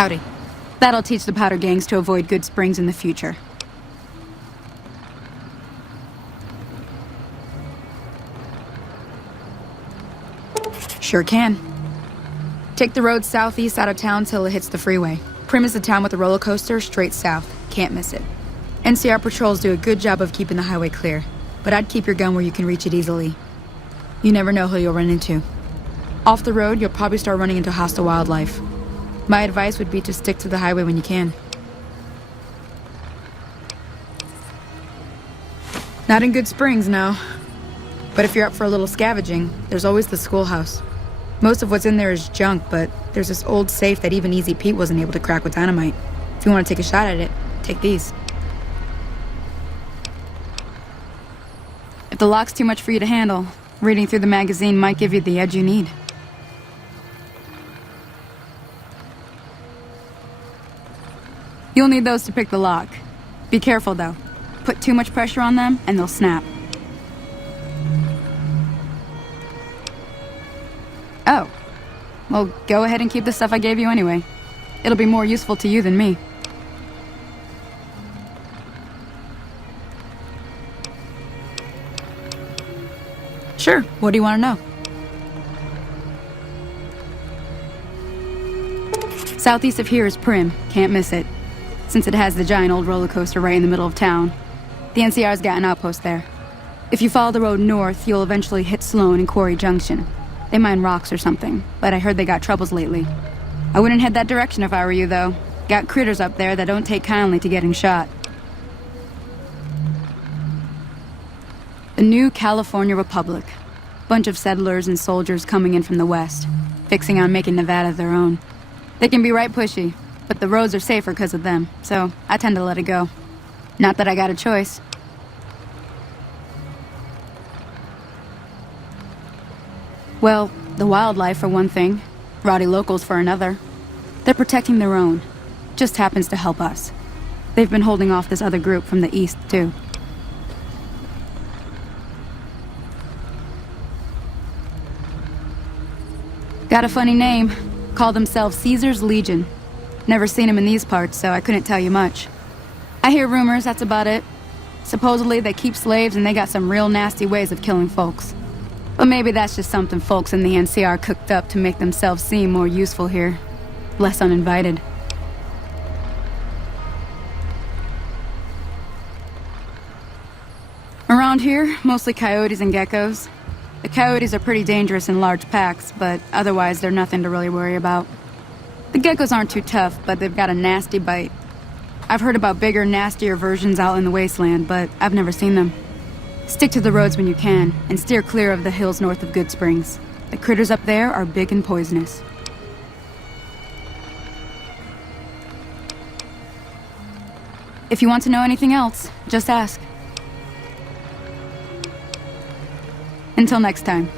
Howdy. That'll teach the Powder gangs to avoid Goodsprings in the future. Sure can. Take the road southeast out of town till it hits the freeway. Primm is the town with the roller coaster straight south. Can't miss it. NCR patrols do a good job of keeping the highway clear, but I'd keep your gun where you can reach it easily. You never know who you'll run into. Off the road, you'll probably start running into hostile wildlife. My advice would be to stick to the highway when you can. Not in Goodsprings, no. But if you're up for a little scavenging, there's always the schoolhouse. Most of what's in there is junk, but there's this old safe that even Easy Pete wasn't able to crack with dynamite. If you want to take a shot at it, take these. If the lock's too much for you to handle, reading through the magazine might give you the edge you need. You'll need those to pick the lock. Be careful, though. Put too much pressure on them, and they'll snap. Oh. Well, go ahead and keep the stuff I gave you anyway. It'll be more useful to you than me. Sure. What do you want to know? Southeast of here is Primm. Can't miss it. Since it has the giant old roller coaster right in the middle of town. The NCR's got an outpost there. If you follow the road north, you'll eventually hit Sloan and Quarry Junction. They mine rocks or something, but I heard they got troubles lately. I wouldn't head that direction if I were you, though. Got critters up there that don't take kindly to getting shot. The new California Republic. Bunch of settlers and soldiers coming in from the west, fixing on making Nevada their own. They can be right pushy, but the roads are safer because of them, so I tend to let it go. Not that I got a choice. Well, the wildlife for one thing, rowdy locals for another. They're protecting their own. Just happens to help us. They've been holding off this other group from the east, too. Got a funny name. Call themselves Caesar's Legion. Never seen them in these parts, so I couldn't tell you much. I hear rumors, that's about it. Supposedly they keep slaves and they got some real nasty ways of killing folks. But maybe that's just something folks in the NCR cooked up to make themselves seem more useful here. Less uninvited. Around here, mostly coyotes and geckos. The coyotes are pretty dangerous in large packs, but otherwise they're nothing to really worry about. The geckos aren't too tough, but they've got a nasty bite. I've heard about bigger, nastier versions out in the wasteland, but I've never seen them. Stick to the roads when you can, and steer clear of the hills north of Goodsprings. The critters up there are big and poisonous. If you want to know anything else, just ask. Until next time.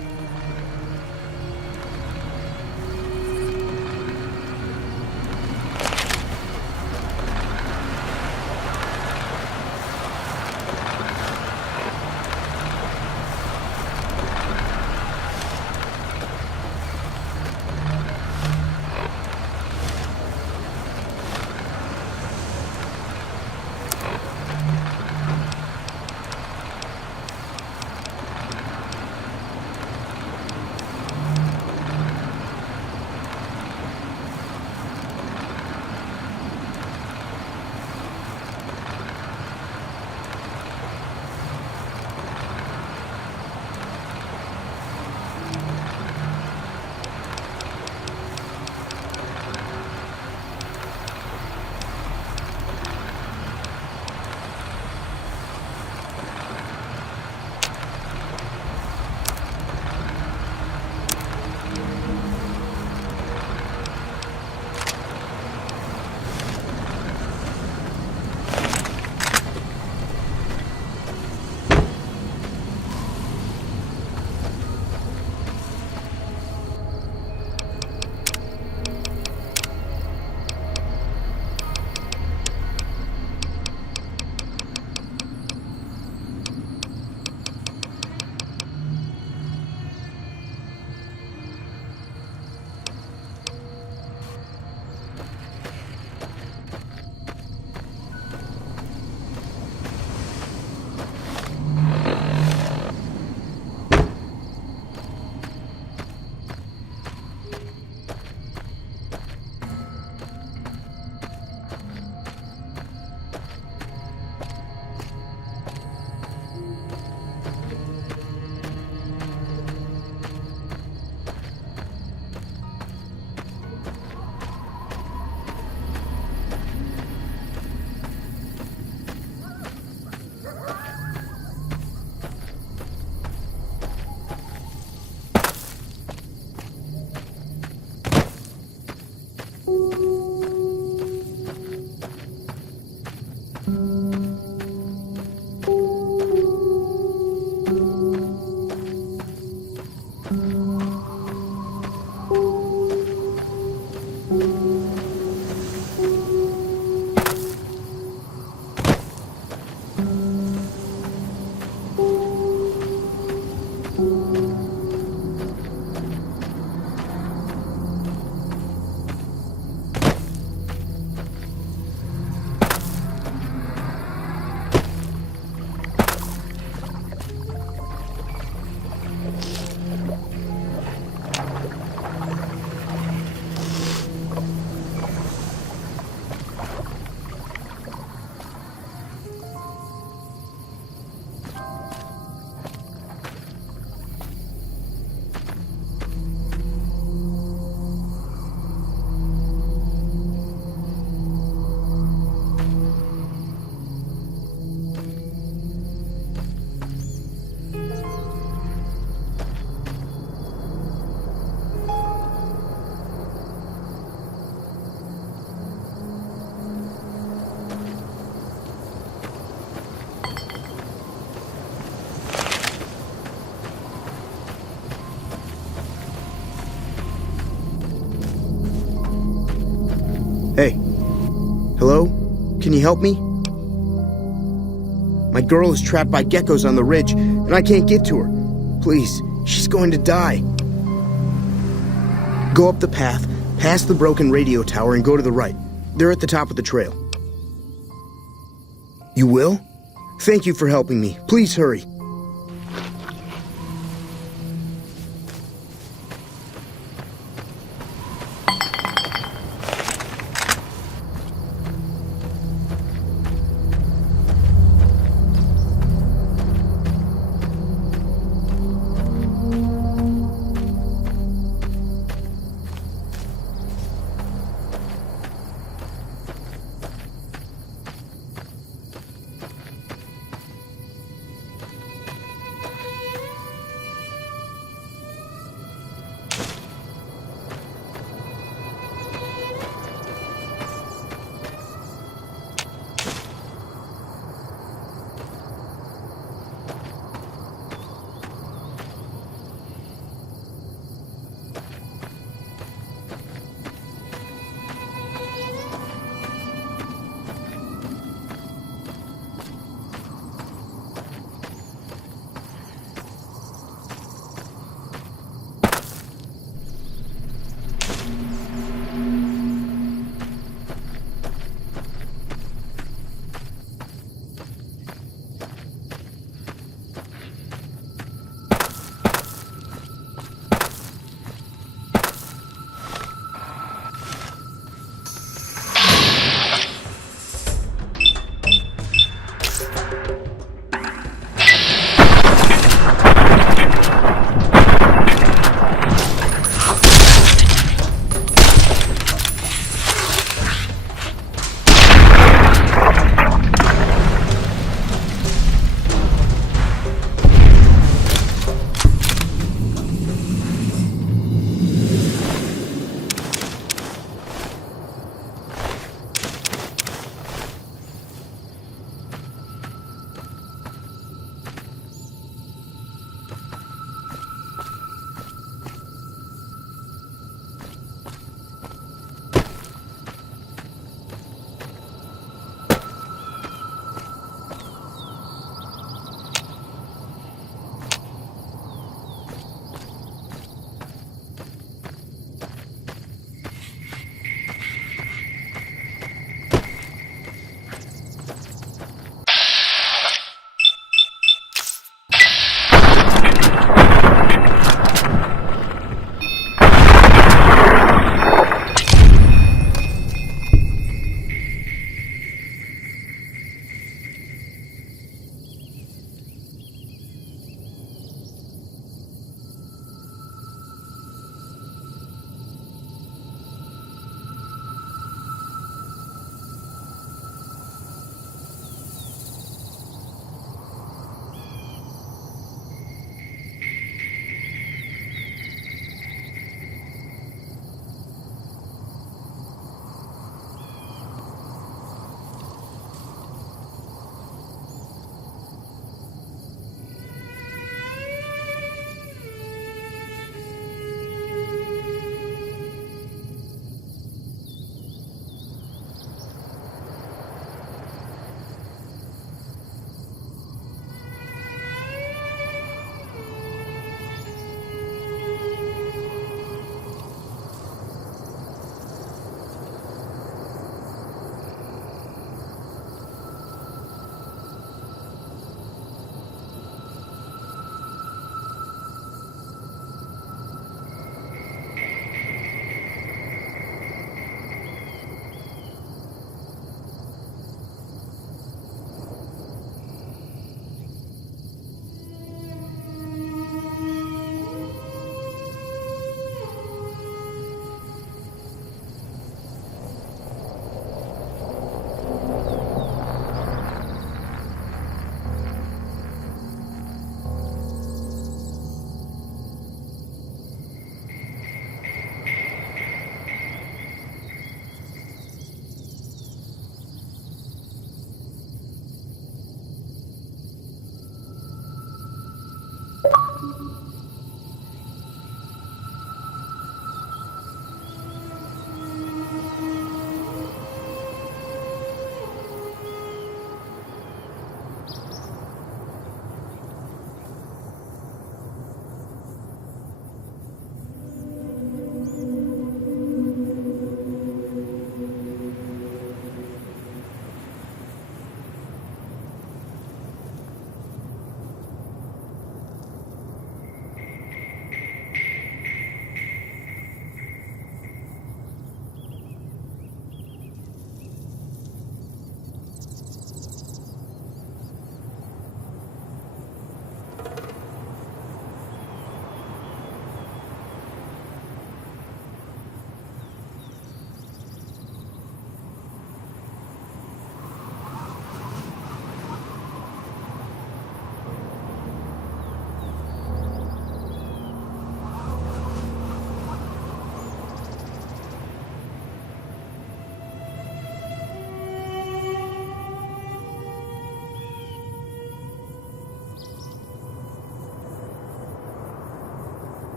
Hey. Hello? Can you help me? My girl is trapped by geckos on the ridge, and I can't get to her. Please, she's going to die. Go up the path, past the broken radio tower, and go to the right. They're at the top of the trail. You will? Thank you for helping me. Please hurry.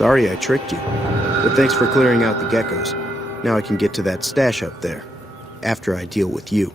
Sorry I tricked you. But thanks for clearing out the geckos. Now I can get to that stash up there. After I deal with you.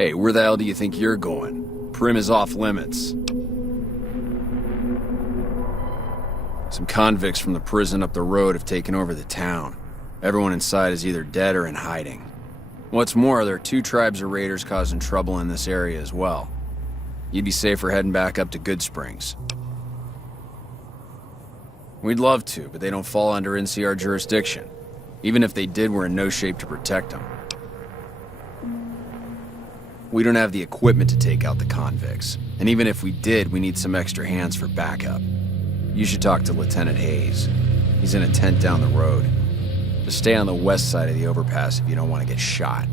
Hey, where the hell do you think you're going? Prim is off limits. Some convicts from the prison up the road have taken over the town. Everyone inside is either dead or in hiding. What's more, there are 2 tribes of raiders causing trouble in this area as well. You'd be safer heading back up to Goodsprings. We'd love to, but they don't fall under NCR jurisdiction. Even if they did, we're in no shape to protect them. We don't have the equipment to take out the convicts. And even if we did, we need some extra hands for backup. You should talk to Lieutenant Hayes. He's in a tent down the road. Just stay on the west side of the overpass if you don't want to get shot.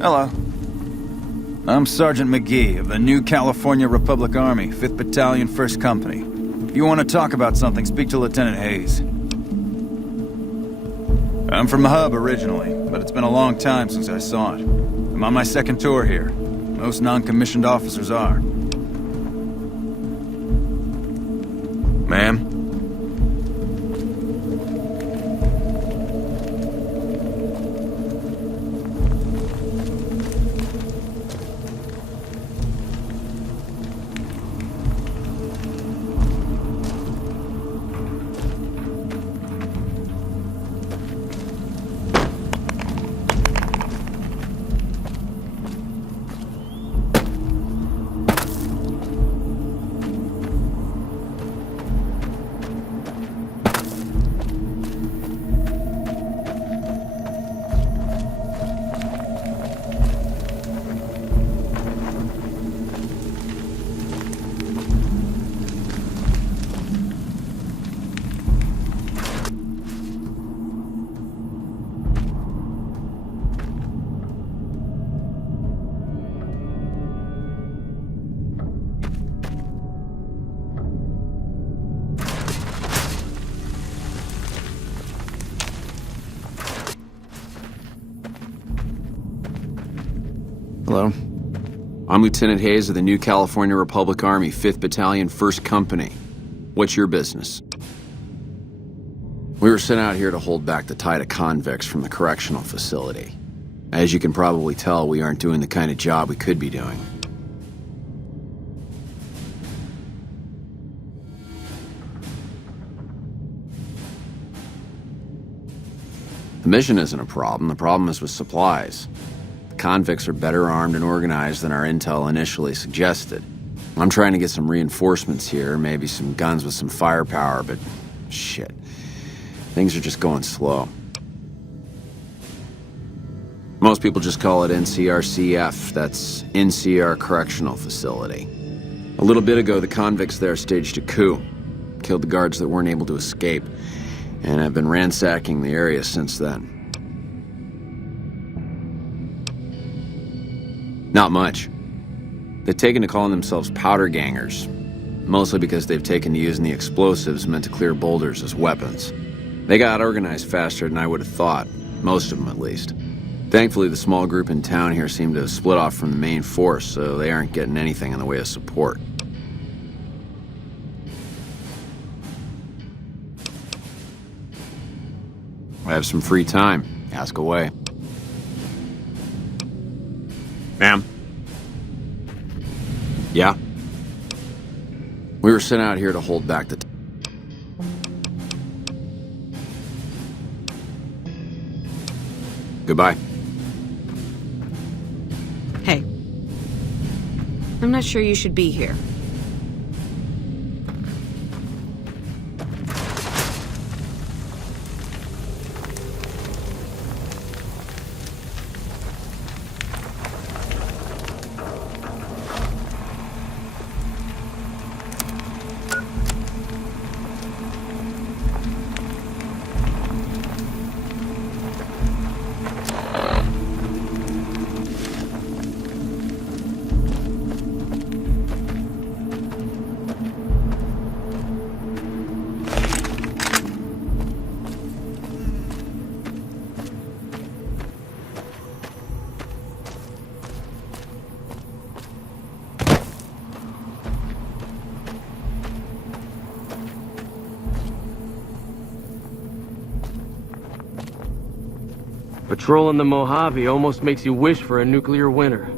Hello. I'm Sergeant McGee of the New California Republic Army, 5th Battalion, 1st Company. If you want to talk about something, speak to Lieutenant Hayes. I'm from Hub originally, but it's been a long time since I saw it. I'm on my 2nd tour here. Most non-commissioned officers are. Ma'am? Hello? I'm Lieutenant Hayes of the New California Republic Army, 5th Battalion, 1st Company. What's your business? We were sent out here to hold back the tide of convicts from the correctional facility. As you can probably tell, we aren't doing the kind of job we could be doing. The mission isn't a problem. The problem is with supplies. Convicts are better armed and organized than our intel initially suggested. I'm trying to get some reinforcements here, maybe some guns with some firepower, but shit. Things are just going slow. Most people just call it NCRCF, that's NCR Correctional Facility. A little bit ago, the convicts there staged a coup, killed the guards that weren't able to escape, and have been ransacking the area since then. Not much. They've taken to calling themselves powder gangers, mostly because they've taken to using the explosives meant to clear boulders as weapons. They got organized faster than I would have thought, most of them at least. Thankfully, the small group in town here seem to have split off from the main force, so they aren't getting anything in the way of support. I have some free time. Ask away. Ma'am? Yeah? We were sent out here to hold back the... Goodbye. Hey. I'm not sure you should be here. Patrolling the Mojave almost makes you wish for a nuclear winter.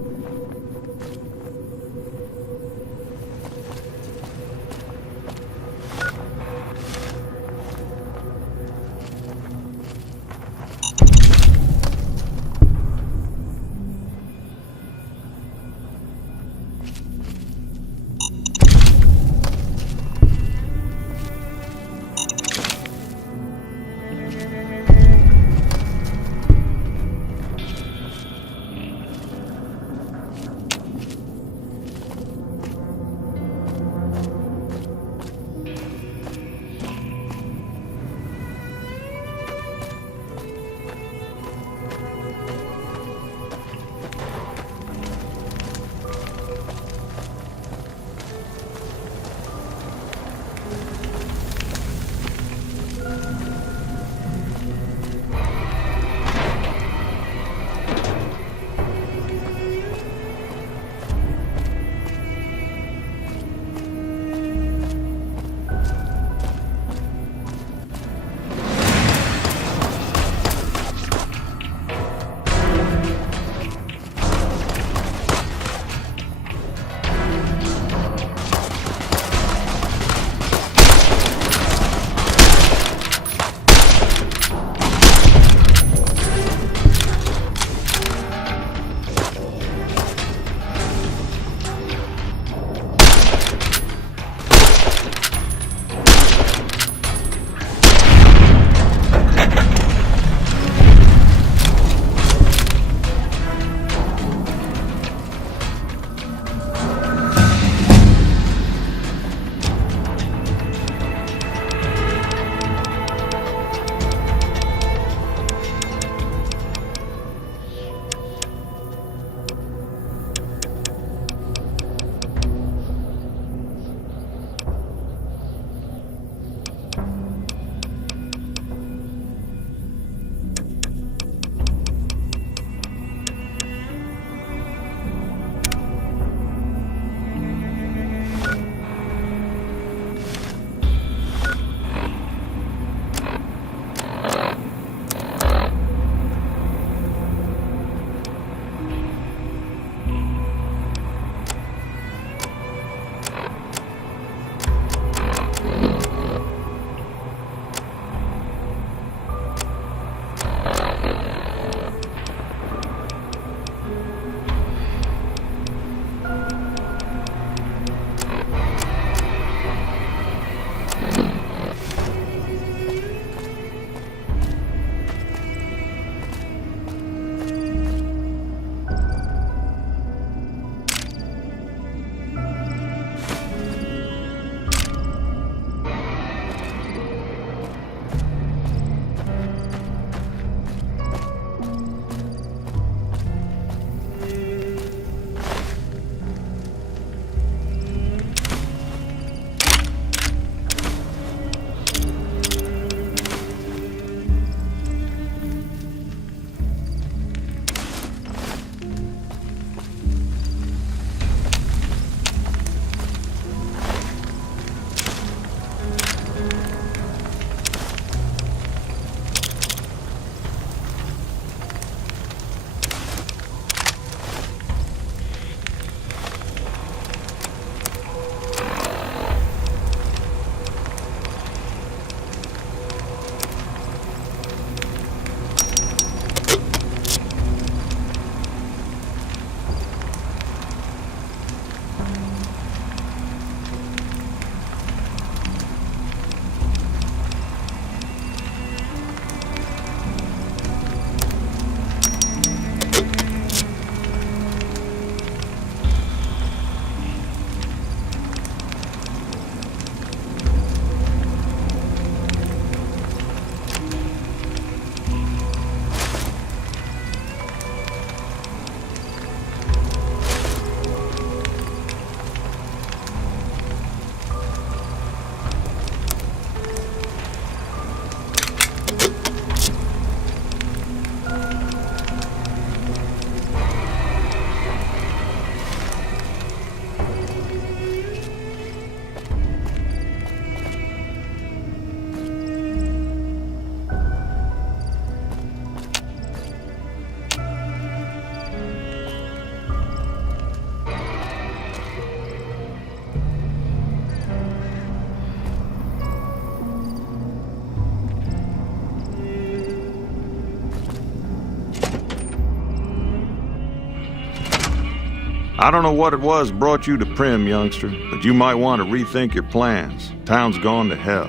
I don't know what it was brought you to Primm, youngster, but you might want to rethink your plans. Town's gone to hell.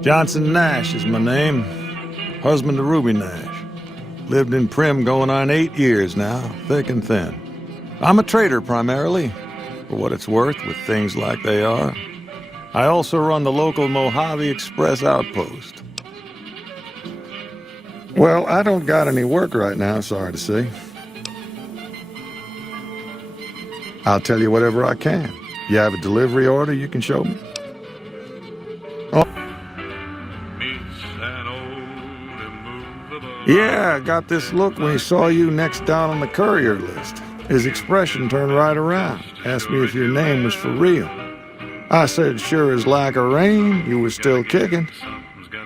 Johnson Nash is my name. Husband to Ruby Nash. Lived in Primm going on 8 years now, thick and thin. I'm a trader primarily, for what it's worth with things like they are. I also run the local Mojave Express outpost. Well, I don't got any work right now, sorry to say. I'll tell you whatever I can. You have a delivery order you can show me? Oh. Yeah, I got this look when he saw you next down on the courier list. His expression turned right around, asked me if your name was for real. I said sure as like a rain, you was still kicking.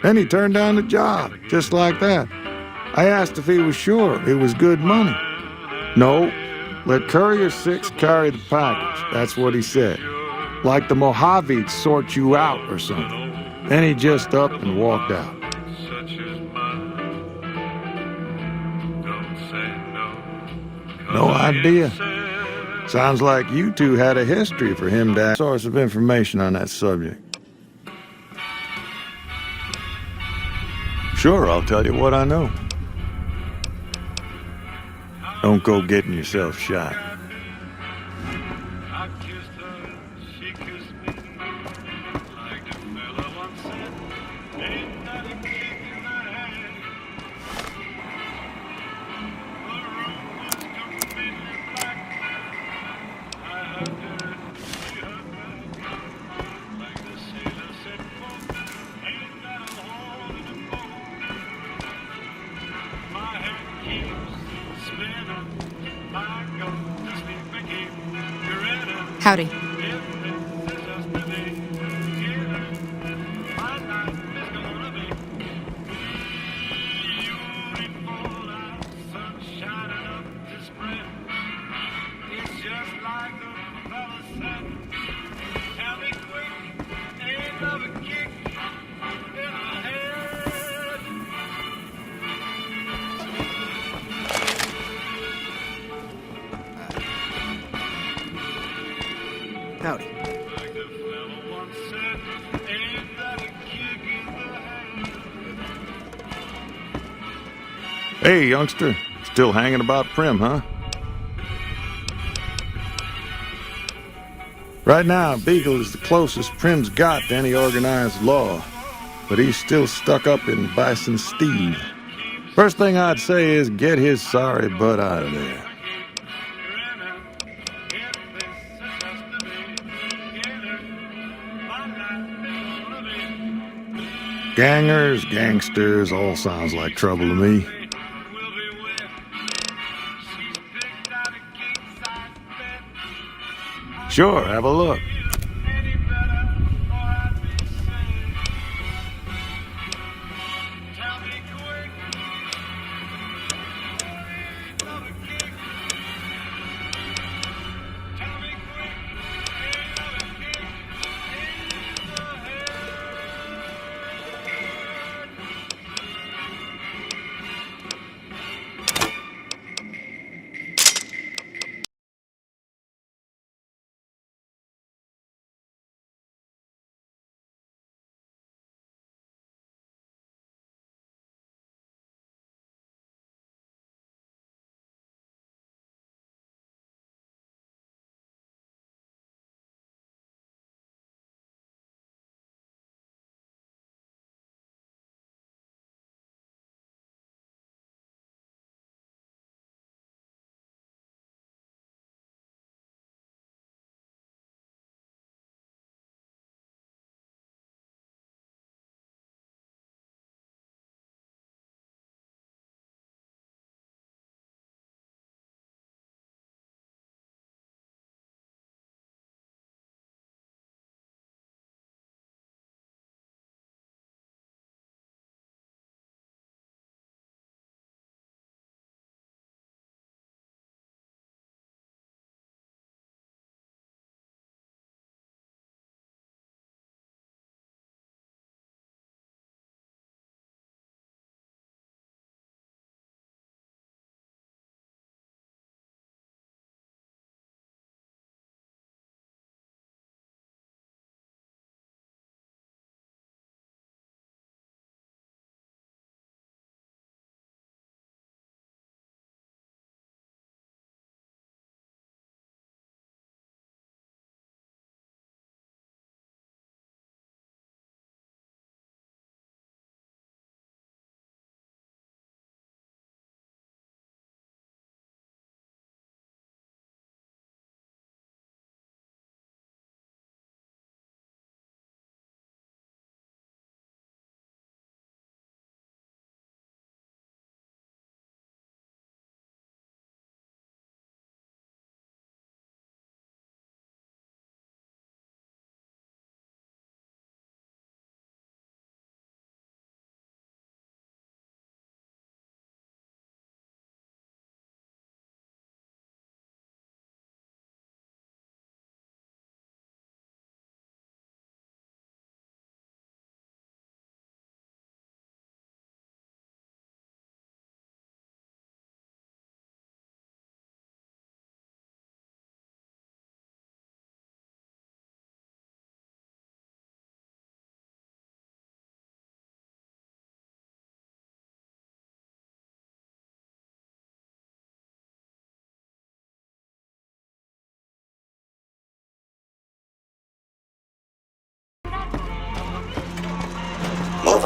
Then he turned down the job, just like that. I asked if he was sure it was good money. No, let Courier 6 carry the package, that's what he said. Like the Mojave'd sort you out or something. Then he just up and walked out. No idea. Sounds like you two had a history for him to have a source of information on that subject. Sure, I'll tell you what I know. Don't go getting yourself shot. Howdy. Howdy. Hey, youngster. Still hanging about Primm, huh? Right now, Beagle is the closest Primm's got to any organized law, but he's still stuck up in Bison Steve. First thing I'd say is get his sorry butt out of there. Gangers, gangsters, all sounds like trouble to me. Sure, have a look.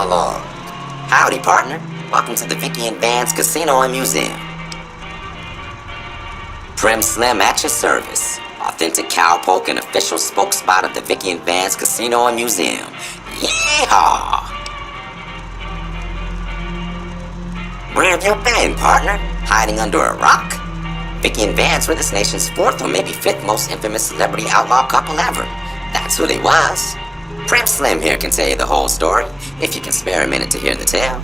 along. Howdy, partner. Welcome to the Vicky and Vance Casino and Museum. Prim Slim at your service. Authentic cowpoke and official spokespot of the Vicky and Vance Casino and Museum. Yeehaw! Where have you been, partner? Hiding under a rock? Vicky and Vance were this nation's fourth or maybe fifth most infamous celebrity outlaw couple ever. That's who they was. Prim Slim here can tell you the whole story, if you can spare a minute to hear the tale.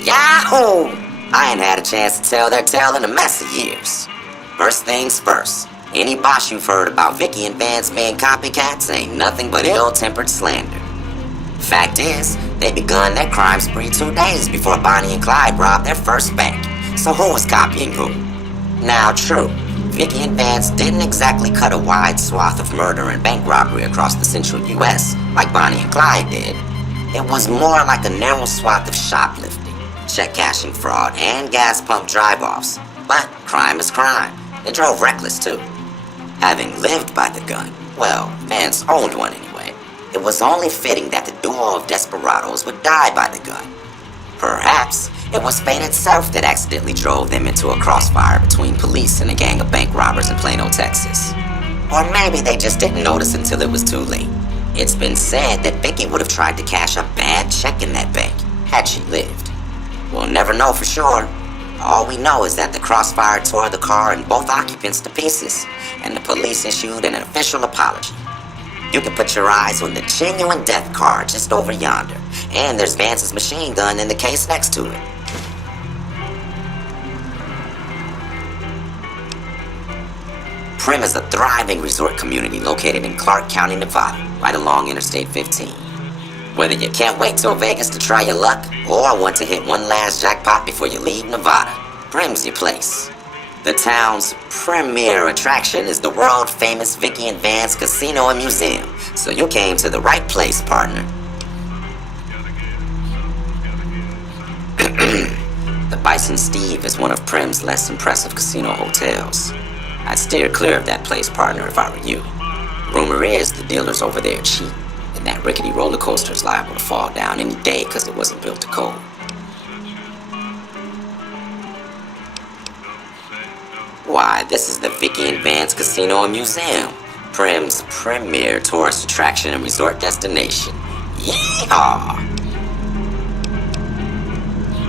Yahoo! I ain't had a chance to tell their tale in a mess of years. First things first, any boss you've heard about Vicky and Vance being copycats ain't nothing but ill-tempered slander. Fact is, they begun their crime spree 2 days before Bonnie and Clyde robbed their first bank. So who was copying who? Now true, Vicky and Vance didn't exactly cut a wide swath of murder and bank robbery across the central US like Bonnie and Clyde did. It was more like a narrow swath of shoplifting, check cashing fraud, and gas pump drive-offs. But crime is crime. They drove reckless too. Having lived by the gun, well, Vance owned one anyway, it was only fitting that the duo of desperados would die by the gun. Perhaps it was fate itself that accidentally drove them into a crossfire between police and a gang of bank robbers in Plano, Texas. Or maybe they just didn't notice until it was too late. It's been said that Vicky would have tried to cash a bad check in that bank, had she lived. We'll never know for sure. All we know is that the crossfire tore the car and both occupants to pieces, and the police issued an official apology. You can put your eyes on the genuine death car just over yonder, and there's Vance's machine gun in the case next to it. Prim is a thriving resort community located in Clark County, Nevada, right along Interstate 15. Whether you can't wait till Vegas to try your luck, or want to hit one last jackpot before you leave Nevada, Prim's your place. The town's premier attraction is the world-famous Vicky and Vance Casino and Museum, so you came to the right place, partner. The Bison Steve is one of Prim's less impressive casino hotels. I'd steer clear of that place, partner, if I were you. Rumor is the dealers over there are cheap, and that rickety roller coaster's liable to fall down any day because it wasn't built to code. Why, this is the Vicky and Vance Casino and Museum, Prim's premier tourist attraction and resort destination. Yeehaw!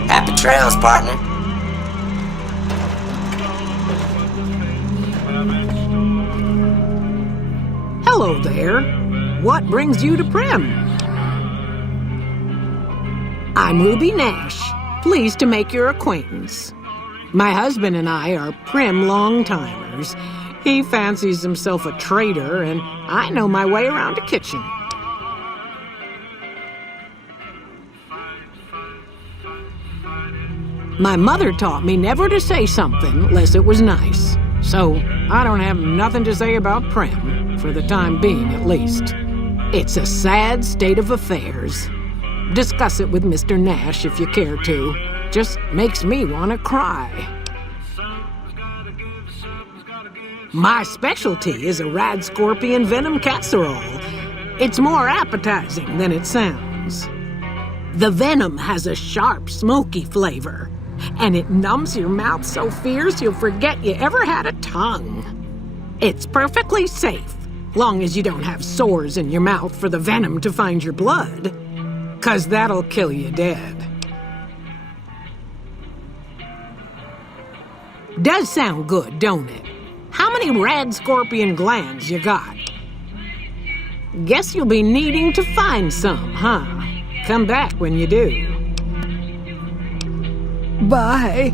Happy trails, partner. Hello there. What brings you to Prim? I'm Ruby Nash. Pleased to make your acquaintance. My husband and I are Prim long-timers. He fancies himself a trader, and I know my way around a kitchen. My mother taught me never to say something unless it was nice. So I don't have nothing to say about Prim, for the time being at least. It's a sad state of affairs. Discuss it with Mr. Nash if you care to. Just makes me want to cry. My specialty is a rad scorpion venom casserole. It's more appetizing than it sounds. The venom has a sharp, smoky flavor, and it numbs your mouth so fierce you'll forget you ever had a tongue. It's perfectly safe, long as you don't have sores in your mouth for the venom to find your blood, 'cause that'll kill you dead. Does sound good, don't it? How many rad scorpion glands you got? Guess you'll be needing to find some, huh? Come back when you do. Bye.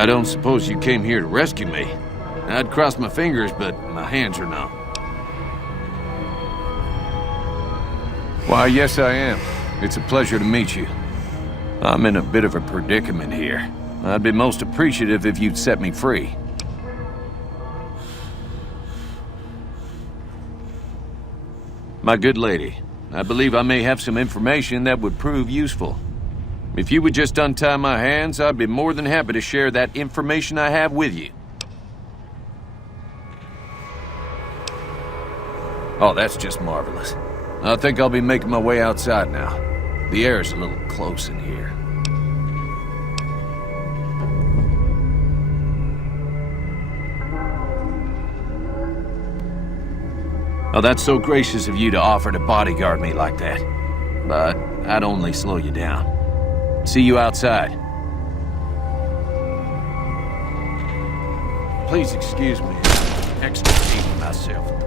I don't suppose you came here to rescue me. I'd cross my fingers, but my hands are numb. Why, yes I am. It's a pleasure to meet you. I'm in a bit of a predicament here. I'd be most appreciative if you'd set me free. My good lady, I believe I may have some information that would prove useful. If you would just untie my hands, I'd be more than happy to share that information I have with you. Oh, that's just marvelous. I think I'll be making my way outside now. The air's a little close in here. Oh, that's so gracious of you to offer to bodyguard me like that. But I'd only slow you down. See you outside. Please excuse me. Extra eating myself.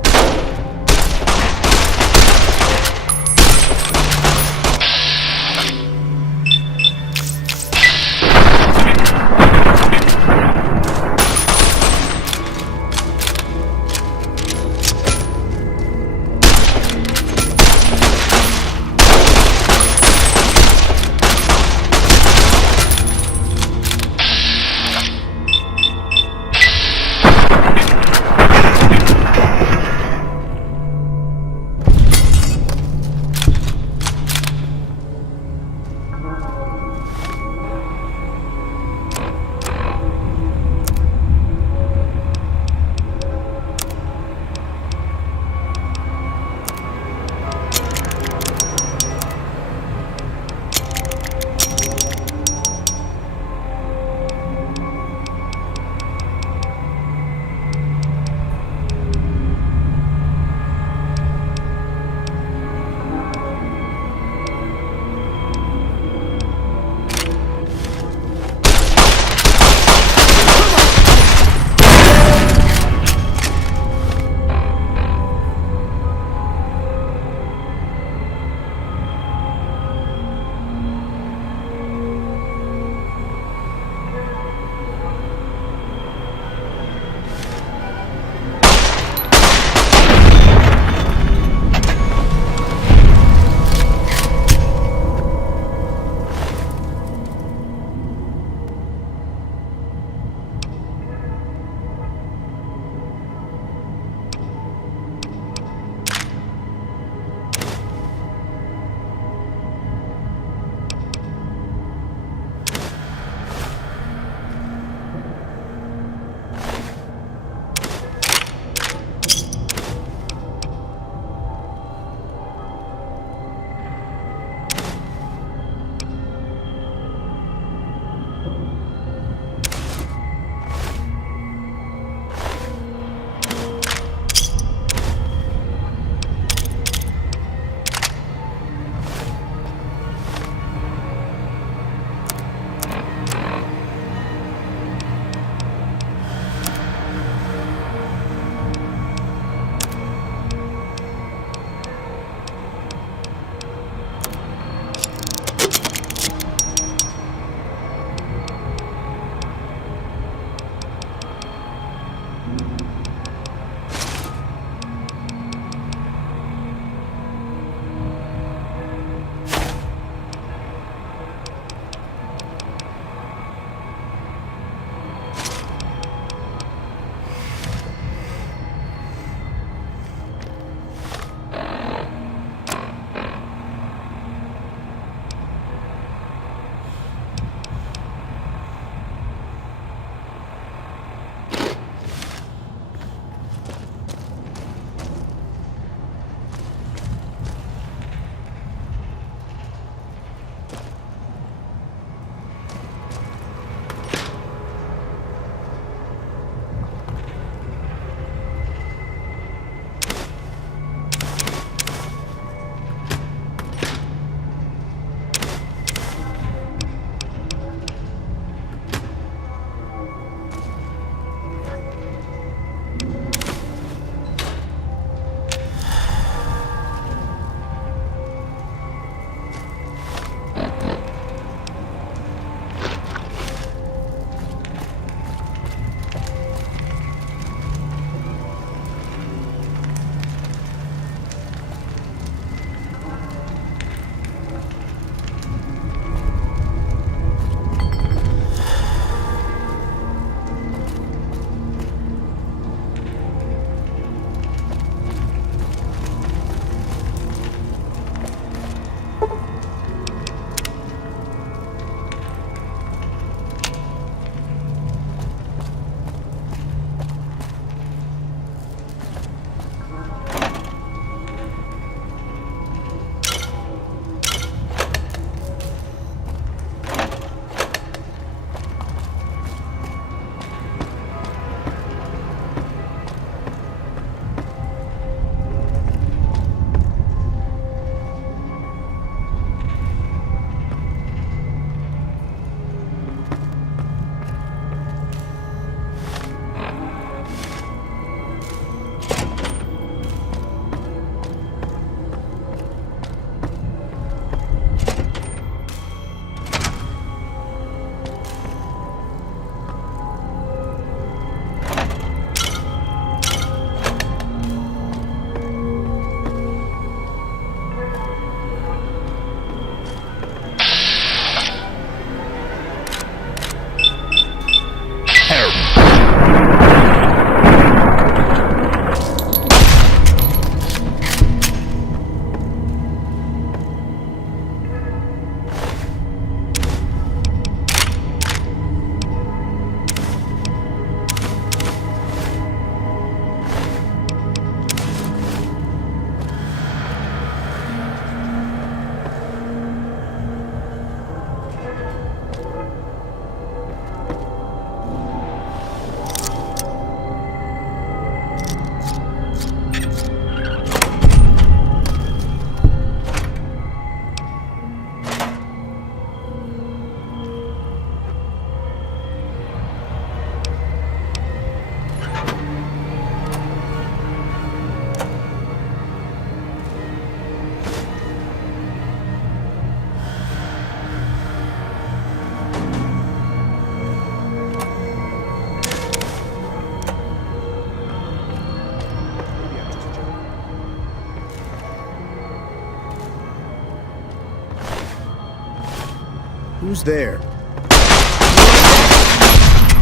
Who's there?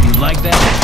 You like that?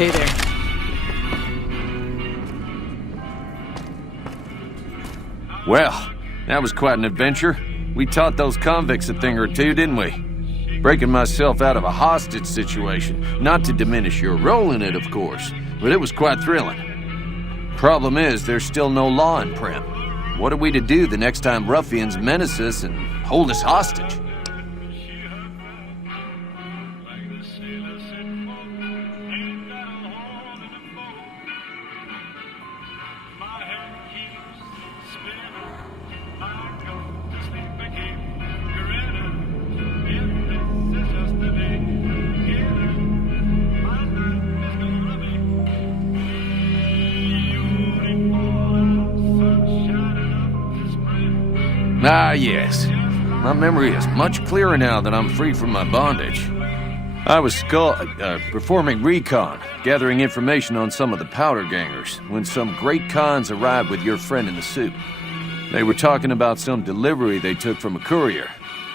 Hey there. Well, that was quite an adventure. We taught those convicts a thing or two, didn't we? Breaking myself out of a hostage situation. Not to diminish your role in it, of course, but it was quite thrilling. Problem is, there's still no law in Primm. What are we to do the next time ruffians menace us and hold us hostage? Ah, yes. My memory is much clearer now that I'm free from my bondage. I was performing recon, gathering information on some of the powder gangers, when some great cons arrived with your friend in the suit. They were talking about some delivery they took from a courier.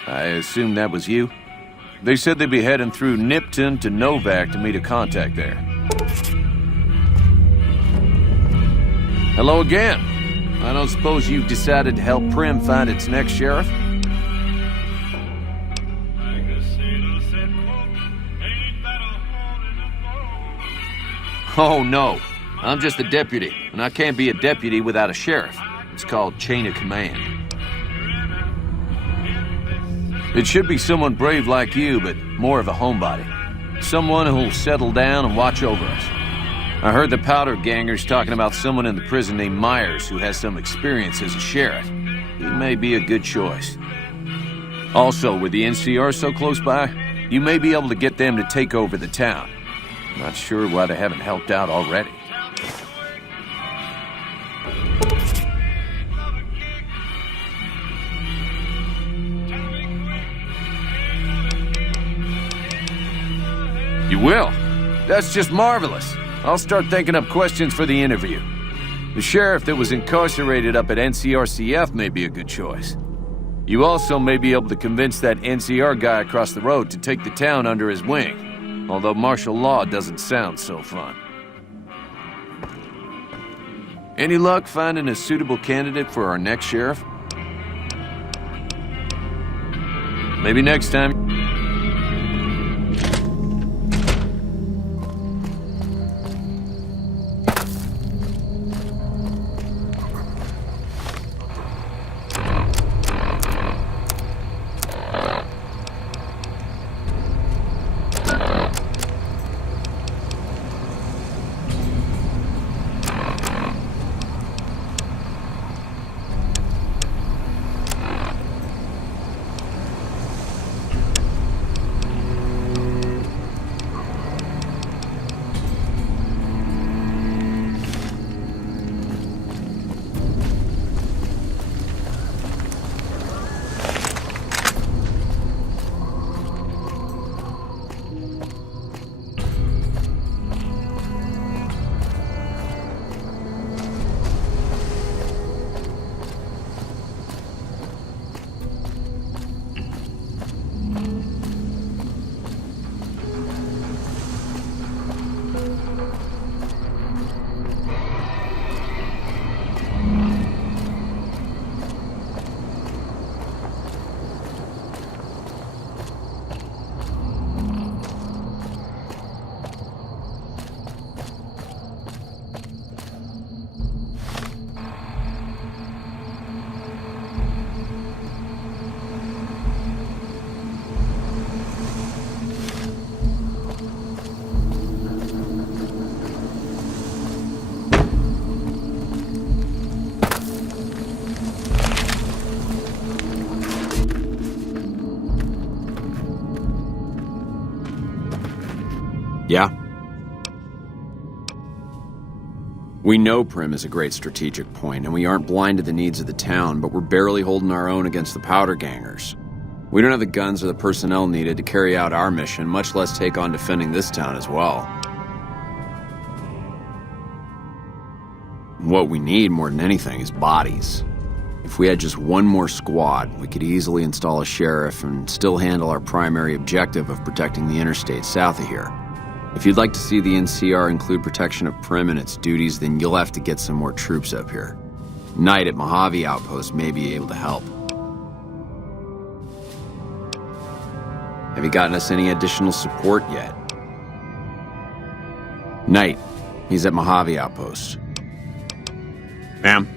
I assume that was you? They said they'd be heading through Nipton to Novak to meet a contact there. Hello again. I don't suppose you've decided to help Primm find its next sheriff? Oh, no. I'm just a deputy, and I can't be a deputy without a sheriff. It's called chain of command. It should be someone brave like you, but more of a homebody. Someone who'll settle down and watch over us. I heard the powder gangers talking about someone in the prison named Myers who has some experience as a sheriff. He may be a good choice. Also, with the NCR so close by, you may be able to get them to take over the town. Not sure why they haven't helped out already. You will? That's just marvelous. I'll start thinking up questions for the interview. The sheriff that was incarcerated up at NCRCF may be a good choice. You also may be able to convince that NCR guy across the road to take the town under his wing, although martial law doesn't sound so fun. Any luck finding a suitable candidate for our next sheriff? Maybe next time. Yeah? We know Primm is a great strategic point, and we aren't blind to the needs of the town, but we're barely holding our own against the powder gangers. We don't have the guns or the personnel needed to carry out our mission, much less take on defending this town as well. What we need more than anything is bodies. If we had just one more squad, we could easily install a sheriff and still handle our primary objective of protecting the interstate south of here. If you'd like to see the NCR include protection of Prim and its duties, then you'll have to get some more troops up here. Knight at Mojave Outpost may be able to help. Have you gotten us any additional support yet? Knight, he's at Mojave Outpost. Ma'am?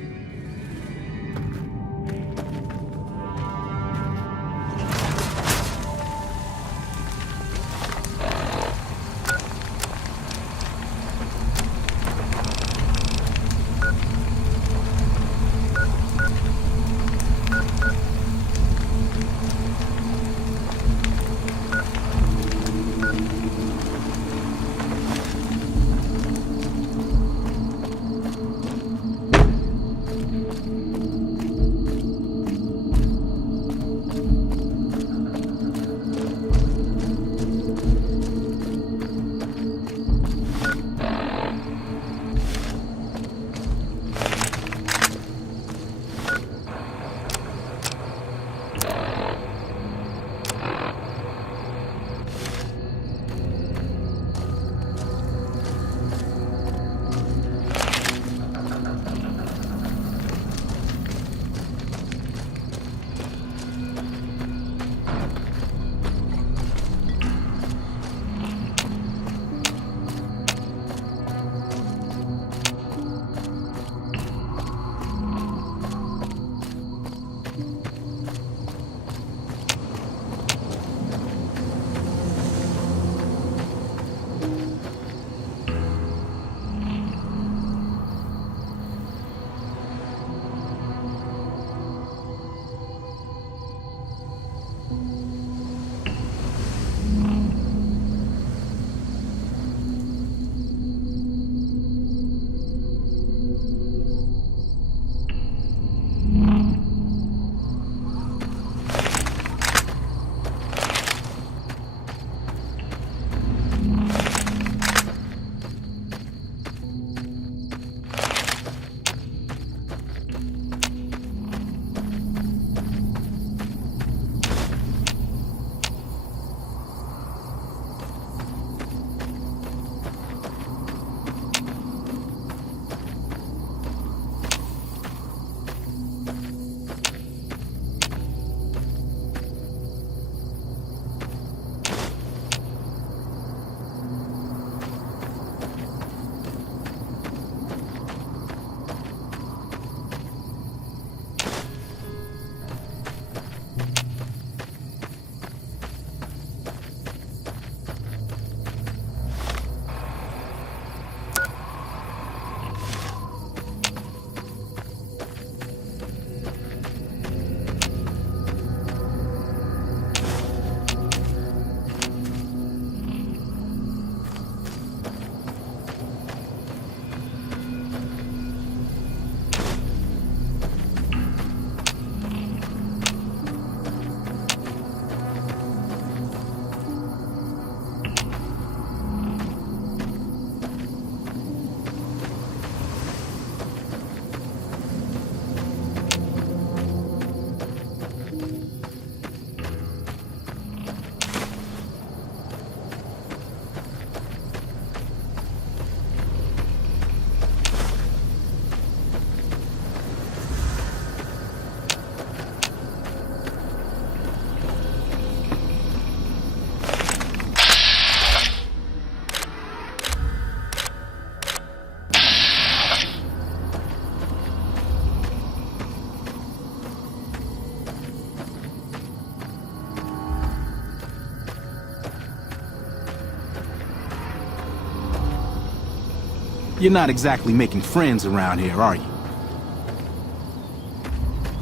You're not exactly making friends around here, are you?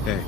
Hey.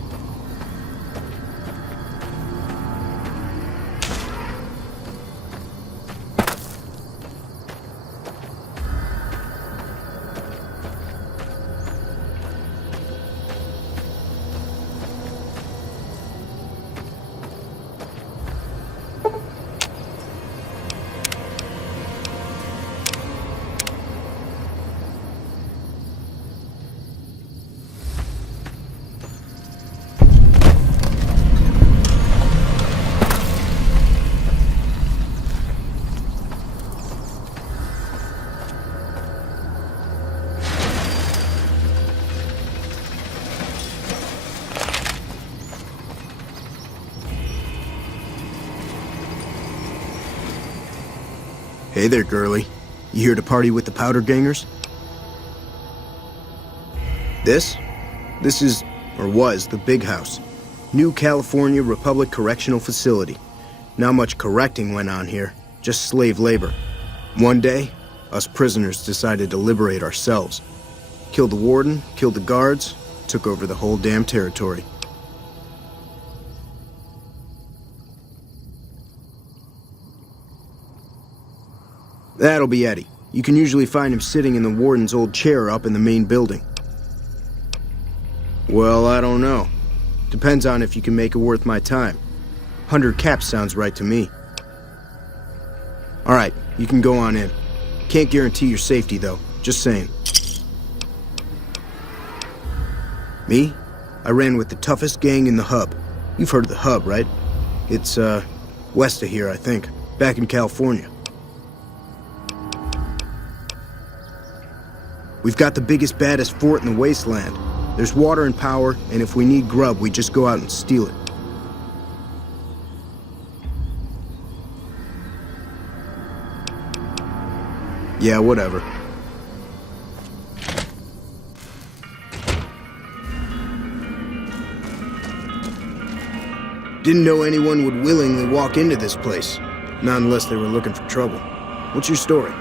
Hey there, girlie. You here to party with the powder gangers? This is, or was, the Big House. New California Republic Correctional Facility. Not much correcting went on here, just slave labor. One day, us prisoners decided to liberate ourselves. Killed the warden, killed the guards, took over the whole damn territory. That'll be Eddie. You can usually find him sitting in the warden's old chair up in the main building. Well, I don't know. Depends on if you can make it worth my time. 100 caps sounds right to me. Alright, you can go on in. Can't guarantee your safety, though. Just saying. Me? I ran with the toughest gang in the Hub. You've heard of the Hub, right? It's, west of here, I think. Back in California. We've got the biggest, baddest fort in the wasteland. There's water and power, and if we need grub, we just go out and steal it. Yeah, whatever. Didn't know anyone would willingly walk into this place. Not unless they were looking for trouble. What's your story?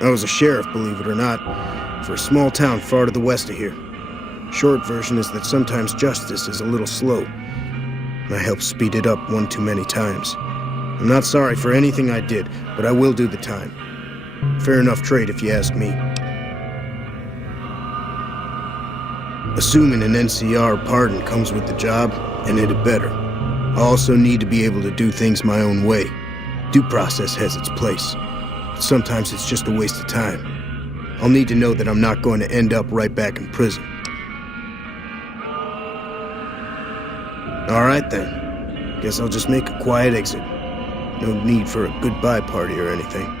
I was a sheriff, believe it or not, for a small town far to the west of here. Short version is that sometimes justice is a little slow. And I helped speed it up one too many times. I'm not sorry for anything I did, but I will do the time. Fair enough trade if you ask me. Assuming an NCR pardon comes with the job, and it had better. I also need to be able to do things my own way. Due process has its place. But sometimes it's just a waste of time. I'll need to know that I'm not going to end up right back in prison. All right then. Guess I'll just make a quiet exit. No need for a goodbye party or anything.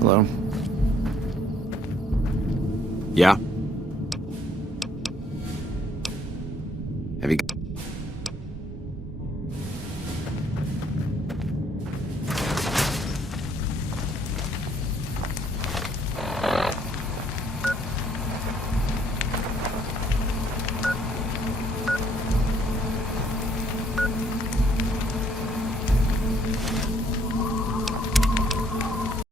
Hello? Yeah?